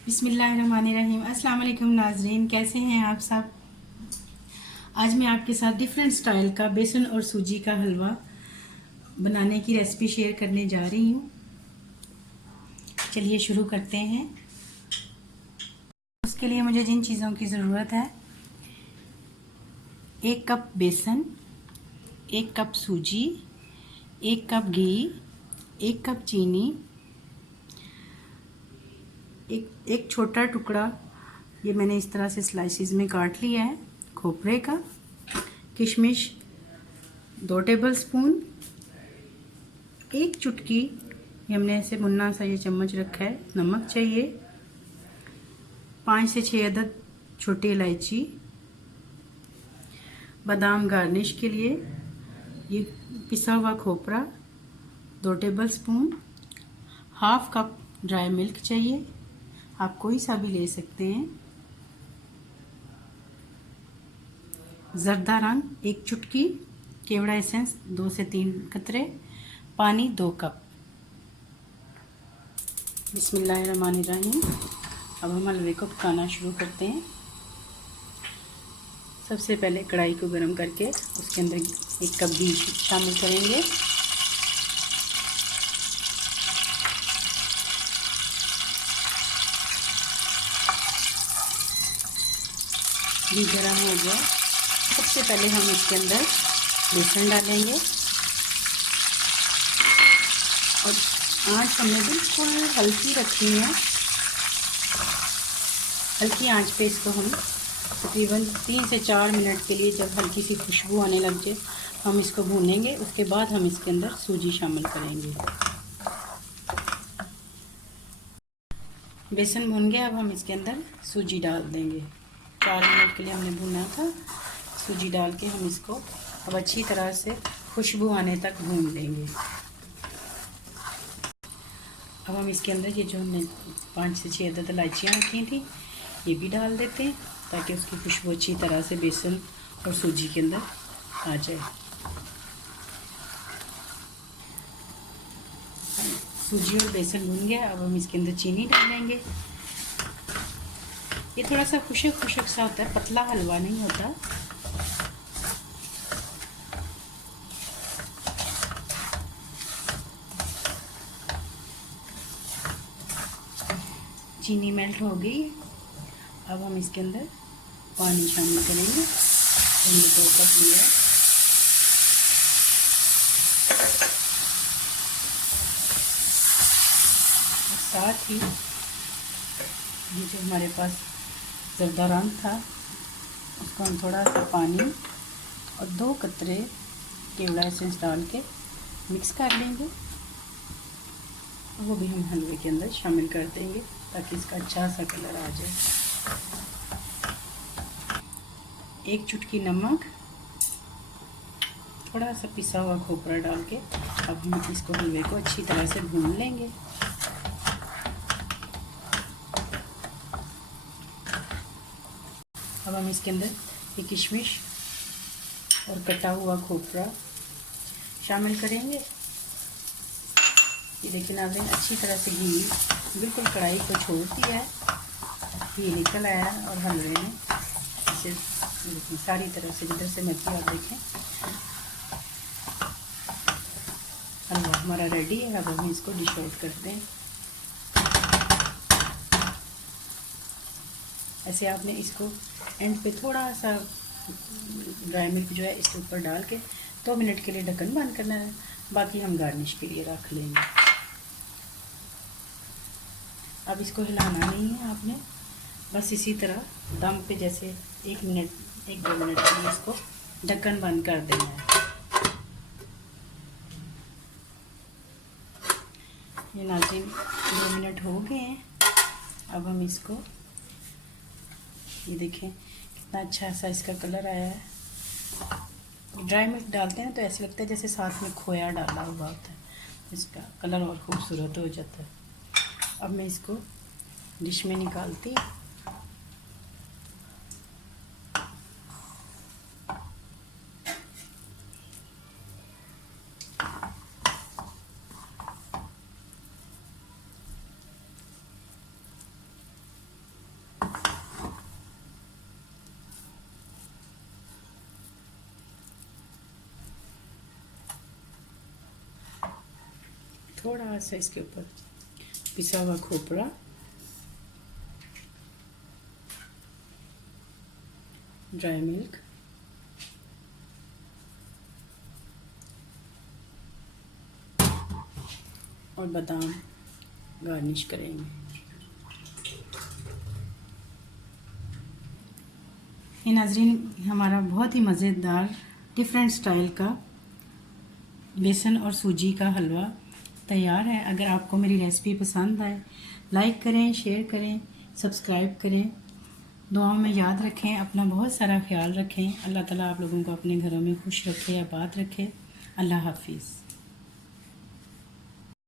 बिस्मिल्लाहिर्रहमानिर्रहीम। अस्सलाम वालेकुम नाजरीन, कैसे हैं आप सब। आज मैं आपके साथ डिफरेंट स्टाइल का बेसन और सूजी का हलवा बनाने की रेसिपी शेयर करने जा रही हूँ। चलिए शुरू करते हैं। उसके लिए मुझे जिन चीज़ों की ज़रूरत है, 1 कप बेसन, 1 कप सूजी, 1 कप घी, 1 कप चीनी, एक छोटा टुकड़ा ये मैंने इस तरह से स्लाइसिस में काट लिया है खोपरे का, किशमिश 2 टेबलस्पून, 1 चुटकी ये हमने ऐसे मुन्ना सा ये चम्मच रखा है नमक चाहिए, 5 से 6 अदद छोटी इलायची, बादाम गार्निश के लिए, ये पिसा हुआ खोपरा 2 tablespoon, half cup dry milk चाहिए, आप कोई सा भी ले सकते हैं, जर्दा रंग 1 चुटकी, केवड़ा एसेंस 2 से 3 कतरे, पानी 2 कप। बिस्मिल्लाहिर्रहमानिर्रहीम। अब हम हलवे को पकाना शुरू करते हैं। सबसे पहले कढ़ाई को गर्म करके उसके अंदर 1 कप घी शामिल करेंगे। घी गर्म हो गया, सबसे पहले हम इसके अंदर बेसन डालेंगे और आंच हमने बिल्कुल हल्की रखनी है। हल्की आंच पे इसको हम तकरीबन 3 से 4 मिनट के लिए, जब हल्की सी खुशबू आने लग जाए हम इसको भूनेंगे। उसके बाद हम इसके अंदर सूजी शामिल करेंगे। बेसन भून गया, अब हम इसके अंदर सूजी डाल देंगे। 4 मिनट के लिए हमने भूना था। सूजी डाल के हम इसको अब अच्छी तरह से खुशबू आने तक भून लेंगे। अब हम इसके अंदर ये जो हमने 5 से 6 अदद इलायचियाँ रखी थी ये भी डाल देते हैं, ताकि उसकी खुशबू अच्छी तरह से बेसन और सूजी के अंदर आ जाए। सूजी और बेसन भून गया, अब हम इसके अंदर चीनी डालेंगे। ये थोड़ा सा खुशक खुशक सा होता है, पतला हलवा नहीं होता। चीनी मेल्ट हो गई, अब हम इसके अंदर पानी शामिल करेंगे। हमने 2 कप लिया है। साथ ही ये जो हमारे पास जर्दा रंग था उसको हम थोड़ा सा पानी और 2 कतरे केवड़ा एसेंस डाल के मिक्स कर लेंगे। वो भी हम हलवे के अंदर शामिल कर देंगे ताकि इसका अच्छा सा कलर आ जाए। 1 चुटकी नमक, थोड़ा सा पिसा हुआ खोपरा डाल के अब हम इसको हलवे को अच्छी तरह से भून लेंगे। अब हम इसके अंदर ये किशमिश और कटा हुआ खोपरा शामिल करेंगे। ये देखिए नाज़रीन, अच्छी तरह से घी बिल्कुल कढ़ाई को छोड़ दिया है, घी निकल आया है और हलवे में इसे देखिए सारी तरह से जिधर से मर्जी आप देखें हलवा हमारा रेडी है। अब हम इसको डिश आउट करते हैं। ऐसे आपने इसको एंड पे थोड़ा सा ड्राई मिल्क जो है इसके ऊपर डाल के 2 मिनट के लिए ढक्कन बंद करना है, बाकी हम गार्निश के लिए रख लेंगे। अब इसको हिलाना नहीं है आपने, बस इसी तरह दम पे जैसे 1 मिनट 1-2 मिनट के लिए इसको ढक्कन बंद कर देना है। ये नाज़रीन 2 मिनट हो गए हैं। अब हम इसको ये देखें कितना अच्छा सा इसका कलर आया है। ड्राई मिल्क डालते हैं तो ऐसे लगता है जैसे साथ में खोया डाला हुआ होता है, इसका कलर और खूबसूरत हो जाता है। अब मैं इसको डिश में निकालती थोड़ा सा इसके ऊपर पिसा हुआ खोपरा, ड्राई मिल्क, और बादाम गार्निश करेंगे। ये नाज़रीन हमारा बहुत ही मज़ेदार डिफरेंट स्टाइल का बेसन और सूजी का हलवा तैयार है। अगर आपको मेरी रेसिपी पसंद आए, लाइक करें, शेयर करें, सब्सक्राइब करें, दुआओं में याद रखें, अपना बहुत सारा ख्याल रखें। अल्लाह ताला आप लोगों को अपने घरों में खुश रखे, आबाद रखे। अल्लाह हाफिज़।